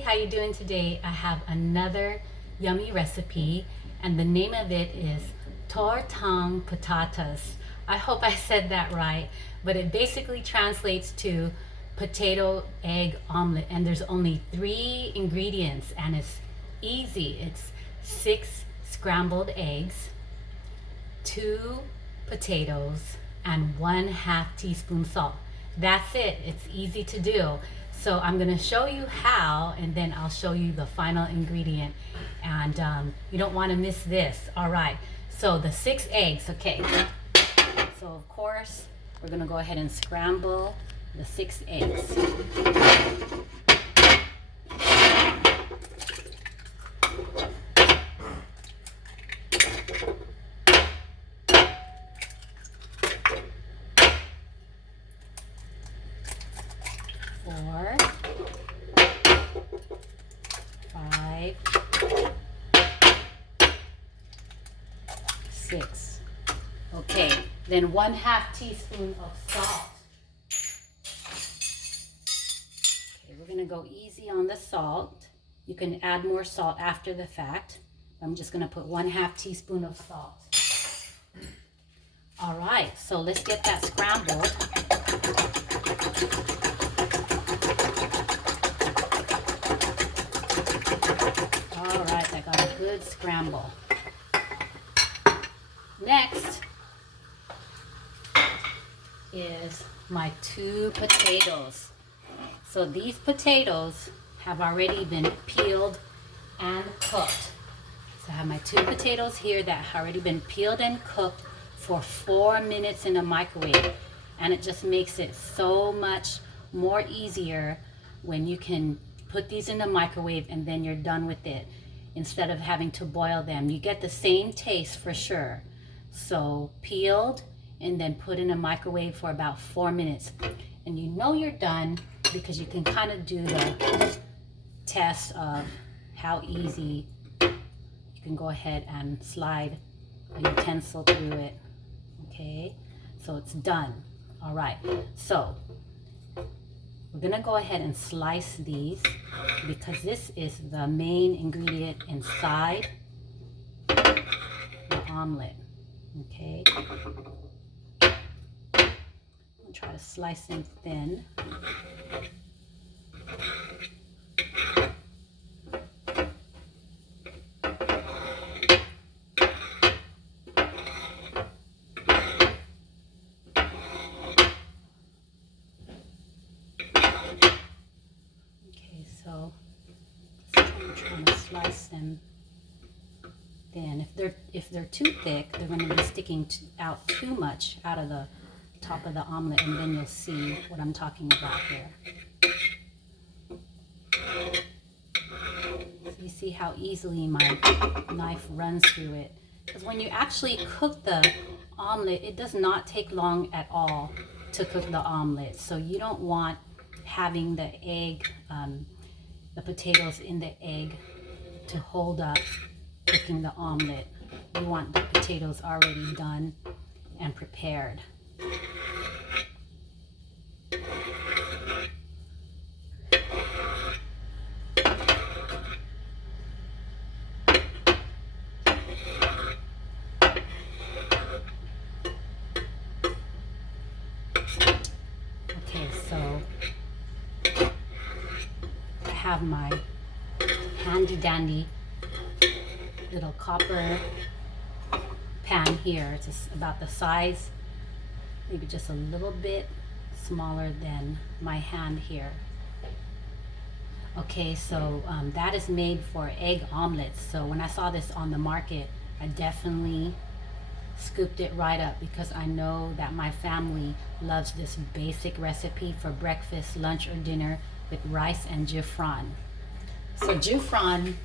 Hey, how you doing today? I have another yummy recipe and the name of it is Tortang patatas. I hope I said that right, but it basically translates to potato egg omelet, and there's only 3 ingredients and it's easy. It's 6 scrambled eggs, 2 potatoes, and 1/2 teaspoon salt. That's it. It's easy to do. So I'm going to show you how, and then I'll show you the final ingredient, and you don't want to miss this. All right, so the 6 eggs. Okay, so of course we're going to go ahead and scramble the 6 eggs. Four, 5, 6. Okay, then 1/2 teaspoon of salt. Okay, we're gonna go easy on the salt. You can add more salt after the fact. I'm just gonna put 1/2 teaspoon of salt. All right, so let's get that scrambled. All right, I got a good scramble. Next is my 2 potatoes. So these potatoes have already been peeled and cooked. So I have my 2 potatoes here that have already been peeled and cooked for 4 minutes in the microwave. And it just makes it so much more easier when you can put these in the microwave and then you're done with it, instead of having to boil them. You get the same taste for sure. So peeled and then put in a microwave for about 4 minutes. And you know you're done because you can kind of do the test of how easy you can go ahead and slide a utensil through it. Okay, so it's done. All right, so we're gonna go ahead and slice these because this is the main ingredient inside the omelet. Okay, I'll try to slice them thin. So I'm trying to slice them thin. If they're too thick, they're going to be sticking out too much out of the top of the omelet, and then you'll see what I'm talking about here. So you see how easily my knife runs through it. Because when you actually cook the omelet, it does not take long at all to cook the omelet. So you don't want having the egg, the potatoes in the egg to hold up cooking the omelet. You want the potatoes already done and prepared. Okay, so I have my handy dandy little copper pan here. It's just about the size, maybe just a little bit smaller than my hand here. Okay, so that is made for egg omelets. So when I saw this on the market, I definitely scooped it right up because I know that my family loves this basic recipe for breakfast, lunch, or dinner with rice and Jufran. So Jufran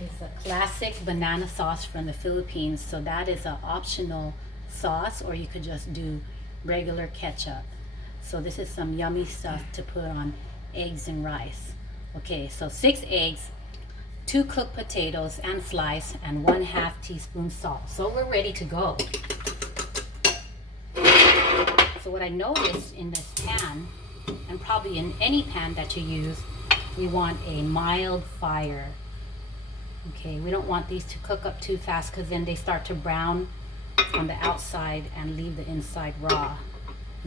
is a classic banana sauce from the Philippines. So that is an optional sauce, or you could just do regular ketchup. So this is some yummy stuff to put on eggs and rice. Okay, so 6 eggs, 2 cooked potatoes and slice, and 1/2 teaspoon salt. So we're ready to go. So what I noticed in this pan and probably in any pan that you use, we want a mild fire. Okay, we don't want these to cook up too fast because then they start to brown on the outside and leave the inside raw.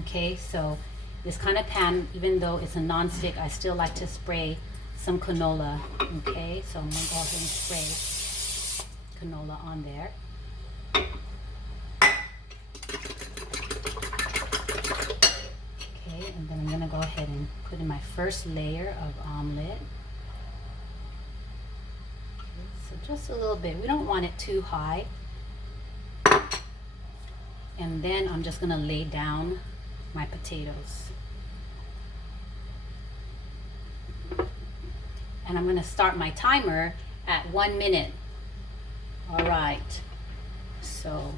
Okay, so this kind of pan, even though it's a non-stick, I still like to spray some canola. Okay, so I'm gonna go ahead and spray canola on there. Okay, and then I'm gonna go ahead and put in my first layer of omelet. Okay, so just a little bit. We don't want it too high. And then I'm just gonna lay down my potatoes. And I'm gonna start my timer at 1 minute. All right, so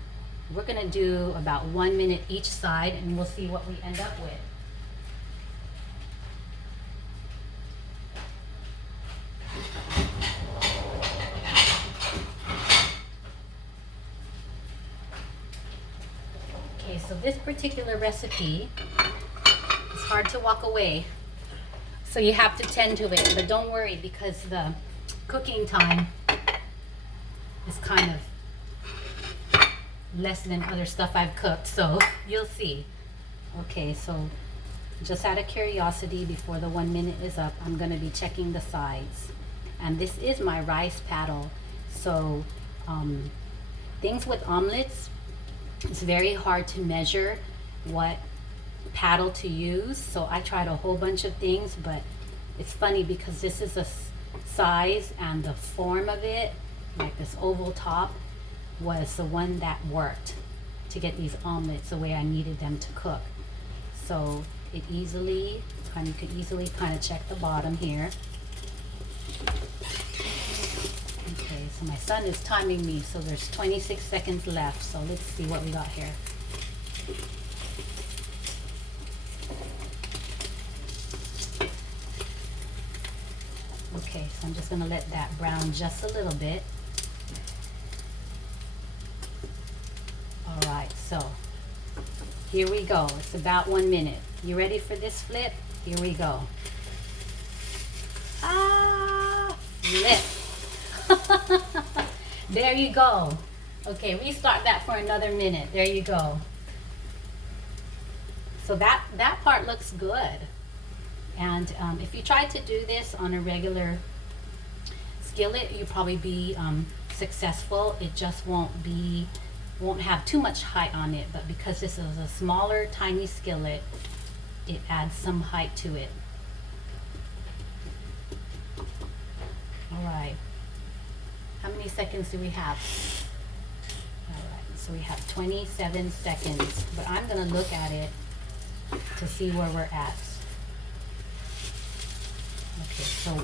we're gonna do about 1 minute each side and we'll see what we end up with. Okay, so this particular recipe is hard to walk away. So you have to tend to it, but don't worry because the cooking time is kind of less than other stuff I've cooked, so you'll see. Okay, so just out of curiosity, before the 1 minute is up, I'm gonna be checking the sides. And this is my rice paddle. So things with omelets, it's very hard to measure what paddle to use. So I tried a whole bunch of things, but it's funny because this is a size and the form of it, like this oval top, was the one that worked to get these omelets the way I needed them to cook. So it easily, you could easily kind of check the bottom here. Okay, so my son is timing me, so there's 26 seconds left. So let's see what we got here. Okay, so I'm just gonna let that brown just a little bit. All right, so here we go. It's about 1 minute. You ready for this flip? Here we go. Ah, flip. There you go. Okay, restart that for another minute. There you go. So that part looks good. And if you try to do this on a regular skillet, you'll probably be successful. It just won't have too much height on it, but because this is a smaller, tiny skillet, it adds some height to it. All right. How many seconds do we have? All right, so we have 27 seconds, but I'm gonna look at it to see where we're at. Okay, so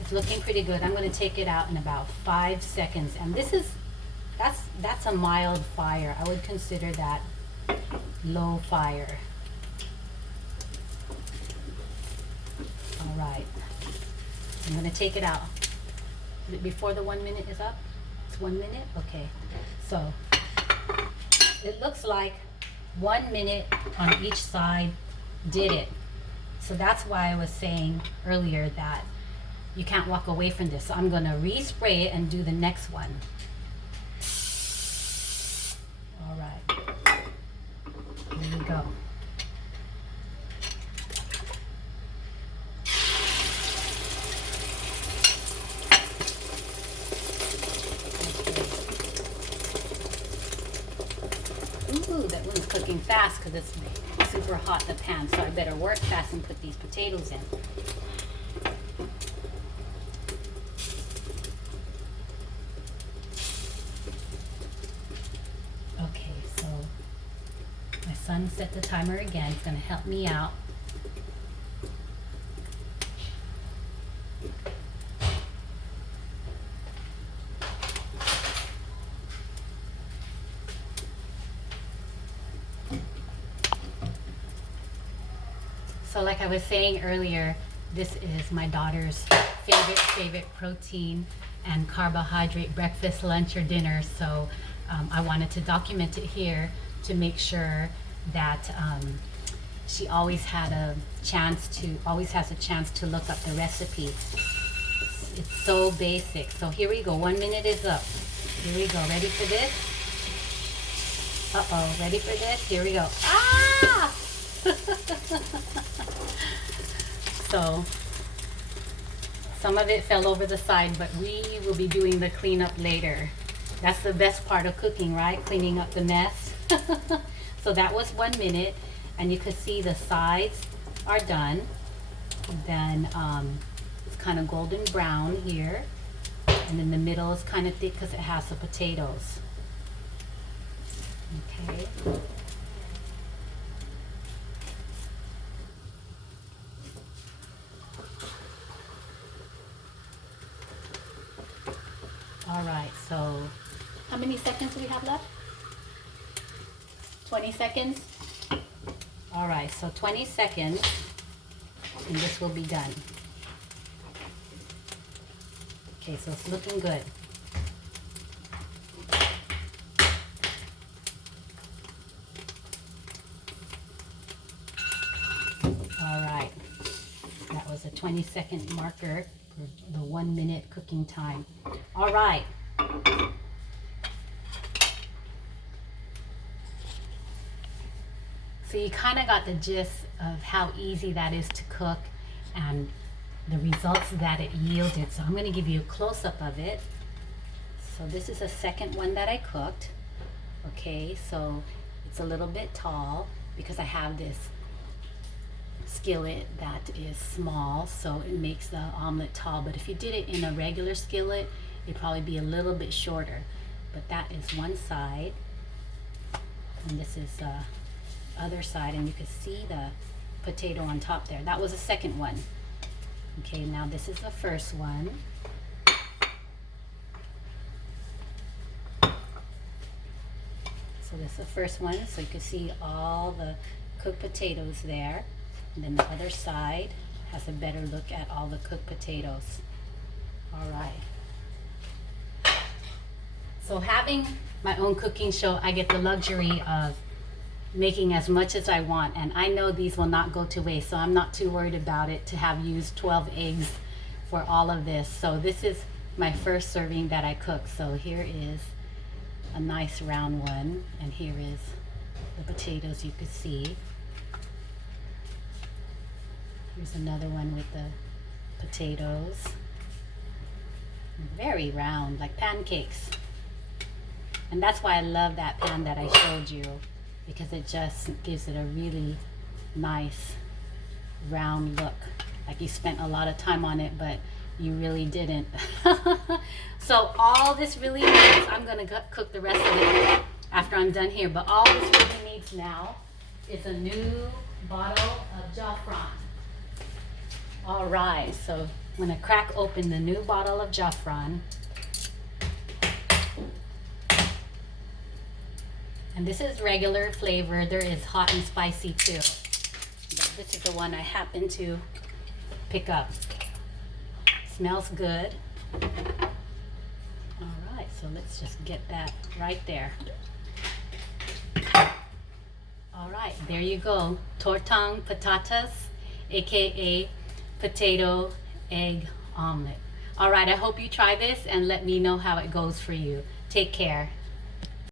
it's looking pretty good. I'm going to take it out in about 5 seconds, and that's a mild fire. I would consider that low fire. All right, I'm going to take it out. Is it before the 1 minute is up? It's 1 minute? Okay, so it looks like 1 minute on each side did it. So that's why I was saying earlier that you can't walk away from this. So I'm going to respray it and do the next one. All right. Here we go. Ooh, that one's cooking fast because it's super hot in the pan, so I better work fast and put these potatoes in. Okay, so my son set the timer again. It's going to help me out. So like I was saying earlier, this is my daughter's favorite protein and carbohydrate breakfast, lunch, or dinner. So I wanted to document it here to make sure that she always has a chance to look up the recipe. It's so basic. So here we go. 1 minute is up. Here we go. Ready for this? Uh-oh. Ready for this? Here we go. Ah! So some of it fell over the side, but we will be doing the cleanup later. That's the best part of cooking, right? Cleaning up the mess. So that was 1 minute, and you could see the sides are done. Then it's kind of golden brown here, and then the middle is kind of thick because it has the potatoes. Okay. All right, so how many seconds do we have left? 20 seconds? All right, so 20 seconds, and this will be done. Okay, so it's looking good. All right, that was a 20-second marker for the 1 minute cooking time. All right. So you kind of got the gist of how easy that is to cook and the results that it yielded. So I'm going to give you a close-up of it. So this is the second one that I cooked. Okay, so it's a little bit tall because I have this skillet that is small, so it makes the omelet tall. But if you did it in a regular skillet, it'd probably be a little bit shorter. But that is one side, and this is other side, and you can see the potato on top there. That was the second one. Okay, now this is the first one. So this is the first one, so you can see all the cooked potatoes there. And then the other side has a better look at all the cooked potatoes. All right. So having my own cooking show, I get the luxury of making as much as I want, and I know these will not go to waste, so I'm not too worried about it to have used 12 eggs for all of this. So this is my first serving that I cooked. So here is a nice round one, and here is the potatoes you could see. Here's another one with the potatoes. Very round, like pancakes. And that's why I love that pan that I showed you, because it just gives it a really nice round look. Like you spent a lot of time on it, but you really didn't. So all this really needs, I'm gonna cook the rest of it after I'm done here, but all this really needs now is a new bottle of Jufran. All right, so I'm gonna crack open the new bottle of Jufran. And this is regular flavor. There is hot and spicy too. But this is the one I happen to pick up. Smells good. All right, so let's just get that right there. All right, there you go. Tortang patatas, aka potato egg omelet. All right, I hope you try this and let me know how it goes for you. Take care.